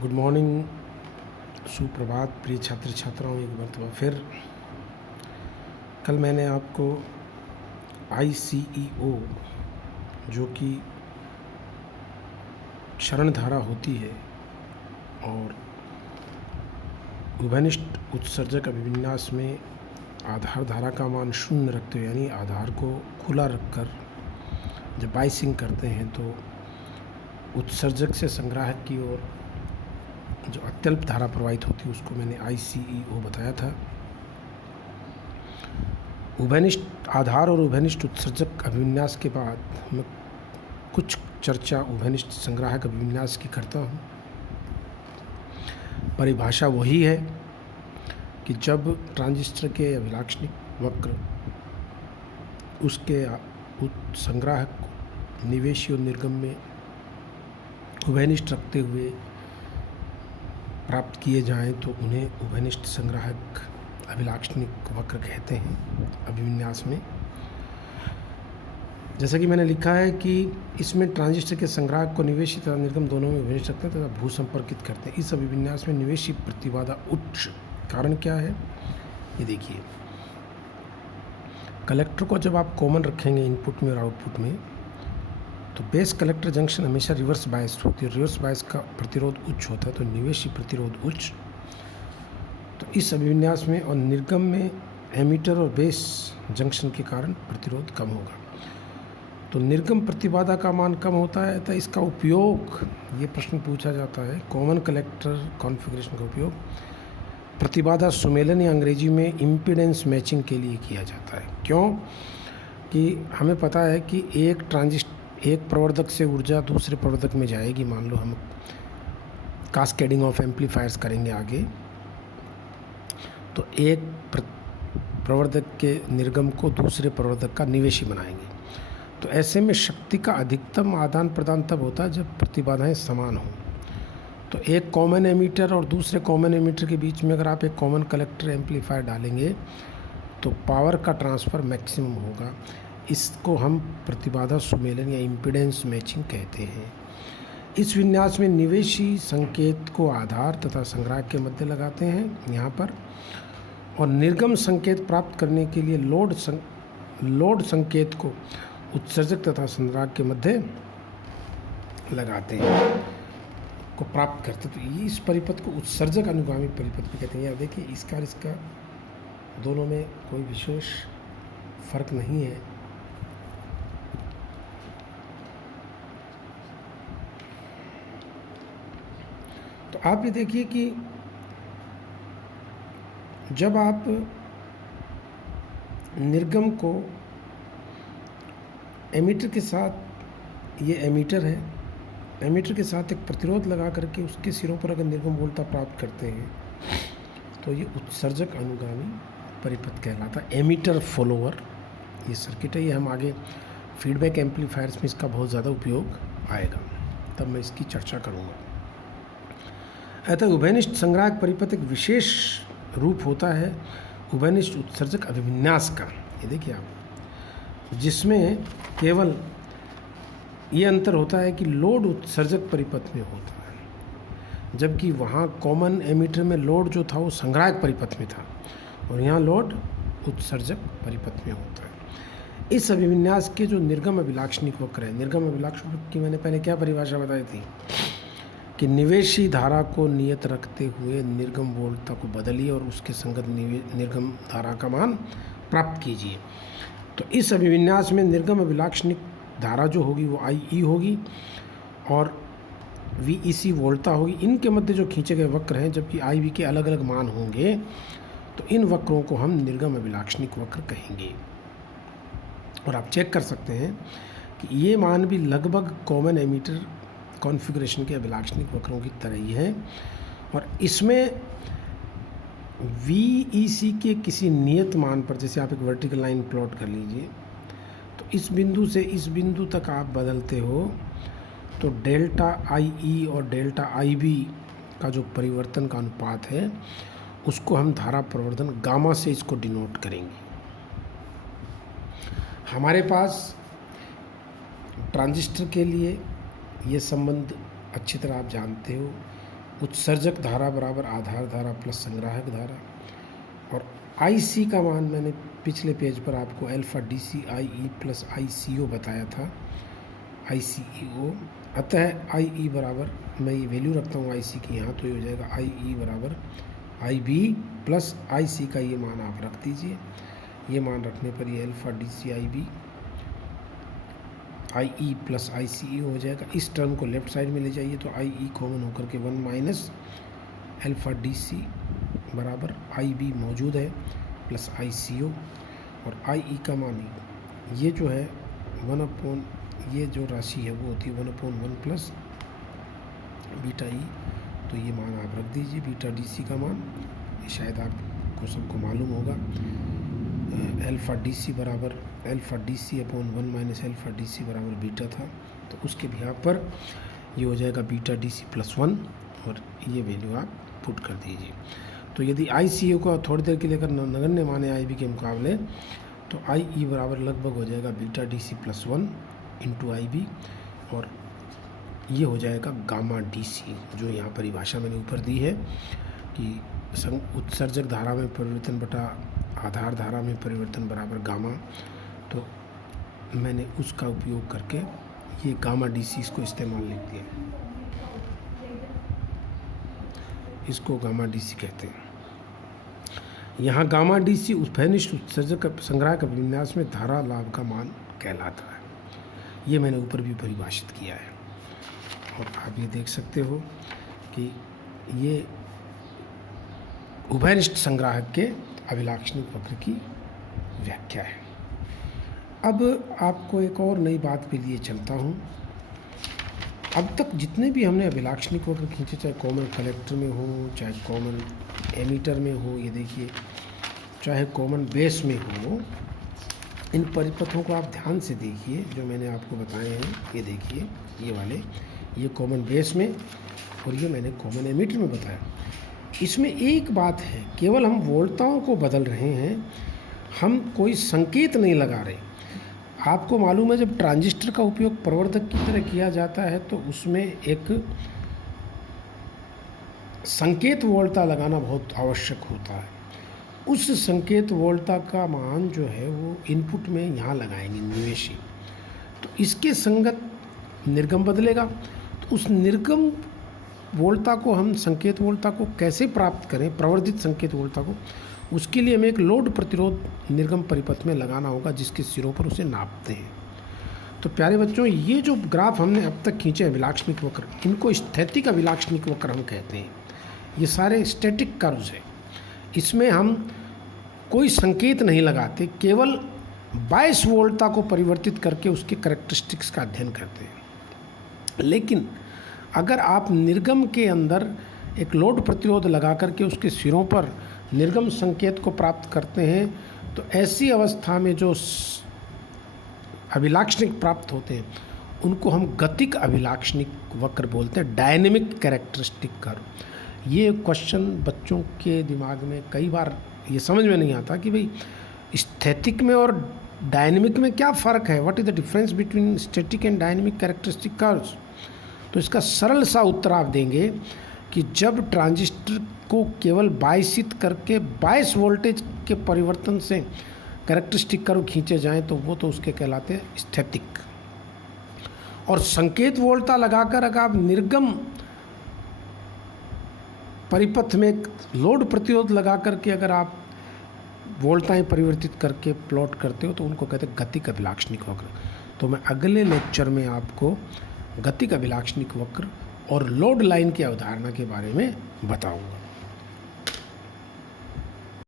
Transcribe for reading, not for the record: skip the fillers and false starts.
Good morning, सुप्रभात प्रिय छात्र छात्राओं। एक मरतबा फिर कल मैंने आपको ICEO जो कि क्षरण धारा होती है और उभयनिष्ठ उत्सर्जक अभिविन्यास में आधार धारा का मान शून्य रखते हुए, यानी आधार को खुला रखकर जब बाइसिंग करते हैं तो उत्सर्जक से संग्राहक की ओर जो अत्यल्प धारा प्रवाहित होती है उसको मैंने ICEO बताया था। उभयनिष्ठ आधार और उभयनिष्ठ उत्सर्जक अभिविन्यास के बाद मैं कुछ चर्चा उभयनिष्ठ संग्राहक अभिविन्यास की करता हूँ। परिभाषा वही है कि जब ट्रांजिस्टर के अभिलाक्षणिक वक्र उसके संग्राहक निवेशी और निर्गम में उभयनिष्ठ रखते हुए प्राप्त किए जाएं तो उन्हें उभयनिष्ठ संग्राहक अभिलाक्षणिक वक्र कहते हैं अभिविन्यास में। जैसा कि मैंने लिखा है कि इसमें ट्रांजिस्टर के संग्राहक को निवेशी तथा निर्गम दोनों में उभयनिष्ठ रखते हैं तथा भूसंपर्कित करते हैं। इस अभिविन्यास में निवेशी प्रतिबाधा उच्च। कारण क्या है ये देखिए। कलेक्टर को जब आप कॉमन रखेंगे इनपुट में और आउटपुट में तो बेस कलेक्टर जंक्शन हमेशा रिवर्स बायस होती है। रिवर्स बायस का प्रतिरोध उच्च होता है तो निवेशी प्रतिरोध उच्च। तो इस अभिविन्यास में और निर्गम में एमीटर और बेस जंक्शन के कारण प्रतिरोध कम होगा। तो निर्गम प्रतिबाधा का मान कम होता है तो इसका उपयोग, ये प्रश्न पूछा जाता है, कॉमन कलेक्टर कॉन्फ़िगरेशन का उपयोग प्रतिबाधा सुमेलन या अंग्रेजी में इम्पीडेंस मैचिंग के लिए किया जाता है। क्यों कि हमें पता है कि एक प्रवर्धक से ऊर्जा दूसरे प्रवर्धक में जाएगी। मान लो हम कास्केडिंग ऑफ एम्पलीफायर्स करेंगे आगे, तो एक प्रवर्धक के निर्गम को दूसरे प्रवर्धक का निवेशी बनाएंगे। तो ऐसे में शक्ति का अधिकतम आदान प्रदान तब होता है जब प्रतिबाधाएं समान हों। तो एक कॉमन एमीटर और दूसरे कॉमन एमीटर के बीच में अगर आप एक कॉमन कलेक्टर एम्पलीफायर डालेंगे तो पावर का ट्रांसफ़र मैक्सिमम होगा। इसको हम प्रतिबाधा सुमेलन या इम्पीडेंस मैचिंग कहते हैं। इस विन्यास में निवेशी संकेत को आधार तथा संग्राहक के मध्य लगाते हैं यहाँ पर, और निर्गम संकेत प्राप्त करने के लिए लोड संकेत को उत्सर्जक तथा संग्राहक के मध्य लगाते हैं को प्राप्त करते। तो ये इस परिपथ को उत्सर्जक अनुगामी परिपथ भी कहते हैं। यहाँ देखिए इसका दोनों में कोई विशेष फर्क नहीं है। तो आप ये देखिए कि जब आप निर्गम को एमीटर के साथ, ये एमीटर है, एमीटर के साथ एक प्रतिरोध लगा करके उसके सिरों पर अगर निर्गम वोल्टता प्राप्त करते हैं तो ये उत्सर्जक अनुगामी परिपथ कहलाता है। एमीटर फॉलोअर ये सर्किट है। ये हम आगे फीडबैक एम्पलीफायर्स में इसका बहुत ज़्यादा उपयोग आएगा, तब मैं इसकी चर्चा करूँगा। अतः उभयनिष्ठ संग्राहक परिपथ एक विशेष रूप होता है उभयनिष्ठ उत्सर्जक अभिविन्यास का। ये देखिए आप, जिसमें केवल ये अंतर होता है कि लोड उत्सर्जक परिपथ में होता है, जबकि वहाँ कॉमन एमीटर में लोड जो था वो संग्राहक परिपथ में था और यहाँ लोड उत्सर्जक परिपथ में होता है। इस अभिविन्यास के जो निर्गम अभिलाक्षणिक वक्र है, निर्गम अभिलाक्षणिक वक्र की मैंने पहले क्या परिभाषा बताई थी कि निवेशी धारा को नियत रखते हुए निर्गम वोल्टता को बदलिए और उसके संगत निर्गम धारा का मान प्राप्त कीजिए। तो इस अभिविन्यास में निर्गम अभिलाक्षणिक धारा जो होगी वो IE होगी और VEC वोल्टता होगी। इनके मध्य जो खींचे गए वक्र हैं, जबकि IV के अलग अलग मान होंगे, तो इन वक्रों को हम निर्गम अभिलाक्षणिक वक्र कहेंगे। और आप चेक कर सकते हैं कि ये मान भी लगभग कॉमन एमीटर कॉन्फ़िगरेशन के अभिलाक्षणिक वक्रों की तरह ही है। और इसमें VEC के किसी नियत मान पर, जैसे आप एक वर्टिकल लाइन प्लॉट कर लीजिए, तो इस बिंदु से इस बिंदु तक आप बदलते हो तो डेल्टा IE और डेल्टा IB का जो परिवर्तन का अनुपात है उसको हम धारा प्रवर्धन गामा से इसको डिनोट करेंगे। हमारे पास ट्रांजिस्टर के लिए ये संबंध अच्छी तरह आप जानते हो, उत्सर्जक धारा बराबर आधार धारा प्लस संग्राहक धारा। और IC का मान मैंने पिछले पेज पर आपको अल्फा DCIE प्लस ICO बताया था, ICEO। अतः IE बराबर, मैं ये वैल्यू रखता हूँ IC की यहाँ, तो ये हो जाएगा IE बराबर IB प्लस IC का ये मान आप रख दीजिए। ये मान रखने पर ये alpha DCIB IE plus ICE हो जाएगा। इस टर्म को लेफ्ट साइड में ले जाइए तो IE कॉमन होकर के 1 माइनस अल्फा DC बराबर IB मौजूद है प्लस ICO। और IE का मान ये जो है 1 अपॉन, ये जो राशि है वो होती है 1/1 प्लस बीटा E। तो ये मान आप रख दीजिए बीटा DC का मान, ये शायद आपको सबको मालूम होगा। अल्फा DC बराबर alpha DC upon 1 minus alpha DC बराबर बीटा था, तो उसके भी यहाँ पर ये हो जाएगा बीटा DC प्लस 1, और ये वैल्यू आप पुट कर दीजिए। तो यदि ICO को थोड़ी देर के लिए अगर नगण्य माने IB के मुकाबले, तो IE बराबर लगभग हो जाएगा beta DC plus 1 into IB, और ये हो जाएगा गामा DC, जो यहाँ परिभाषा मैंने ऊपर दी है कि उत्सर्जक धारा में परिवर्तन बटा आधार धारा में परिवर्तन बराबर गामा। तो मैंने उसका उपयोग करके ये गामा DC इसको इस्तेमाल लिख दिया, इसको गामा DC कहते हैं। यहाँ गामा DC उभयनिष्ठ उत्सर्जक संग्राहक अभिविन्यास में धारा लाभ का मान कहलाता है। ये मैंने ऊपर भी परिभाषित किया है, और आप ये देख सकते हो कि ये उभयनिष्ठ संग्राहक के अभिलाक्षणिक वक्र की व्याख्या है। अब आपको एक और नई बात पे लिए चलता हूँ। अब तक जितने भी हमने अभिलाक्षणिक वक्र खींचे, चाहे कॉमन कलेक्टर में हो, चाहे कॉमन एमीटर में हो, ये देखिए, चाहे कॉमन बेस में हो, इन परिपथों को आप ध्यान से देखिए जो मैंने आपको बताए हैं। ये देखिए, ये वाले, ये कॉमन बेस में, और ये मैंने कॉमन एमीटर में बताया। इसमें एक बात है, केवल हम वोल्टताओं को बदल रहे हैं, हम कोई संकेत नहीं लगा रहे। आपको मालूम है जब ट्रांजिस्टर का उपयोग प्रवर्धक की तरह किया जाता है तो उसमें एक संकेत वोल्टता लगाना बहुत आवश्यक होता है। उस संकेत वोल्टता का मान जो है वो इनपुट में यहाँ लगाएंगे निवेशी, तो इसके संगत निर्गम बदलेगा। तो उस निर्गम वोल्टता को हम संकेत वोल्टता को कैसे प्राप्त करें, प्रवर्धित संकेत वोल्टता को, उसके लिए हमें एक लोड प्रतिरोध निर्गम परिपथ में लगाना होगा जिसके सिरों पर उसे नापते हैं। तो प्यारे बच्चों, ये जो ग्राफ हमने अब तक खींचे अभिलाक्षणिक वक्र, इनको स्थैतिक अभिलाक्षणिक वक्र हम कहते हैं। ये सारे स्टैटिक कर्व्स हैं, इसमें हम कोई संकेत नहीं लगाते, केवल बायस वोल्टता को परिवर्तित करके उसके कैरेक्टरिस्टिक्स का अध्ययन करते हैं। लेकिन अगर आप निर्गम के अंदर एक लोड प्रतिरोध लगा करके उसके सिरों पर निर्गम संकेत को प्राप्त करते हैं, तो ऐसी अवस्था में जो अभिलाक्षणिक प्राप्त होते हैं उनको हम गतिक अभिलाक्षणिक वक्र बोलते हैं, डायनेमिक कैरेक्टरिस्टिक कर्व। ये क्वेश्चन बच्चों के दिमाग में कई बार ये समझ में नहीं आता कि भाई स्थैतिक में और डायनेमिक में क्या फ़र्क है, what is the difference between static and dynamic characteristic curves. तो इसका सरल सा उत्तर आप देंगे कि जब ट्रांजिस्टर को केवल बायसित करके 22 वोल्टेज के परिवर्तन से कैरेक्टरिस्टिक कर्व खींचे जाएं तो वो तो उसके कहलाते हैं स्थैतिक। और संकेत वोल्टता लगाकर अगर आप निर्गम परिपथ में एक लोड प्रतिरोध लगा करके अगर आप वोल्टताएं परिवर्तित करके प्लॉट करते हो तो उनको कहते हैं गतिक अभिलाक्षणिक वक्र। तो मैं अगले लेक्चर में आपको गतिक अभिलाक्षणिक वक्र और लोड लाइन की अवधारणा के बारे में बताऊंगा।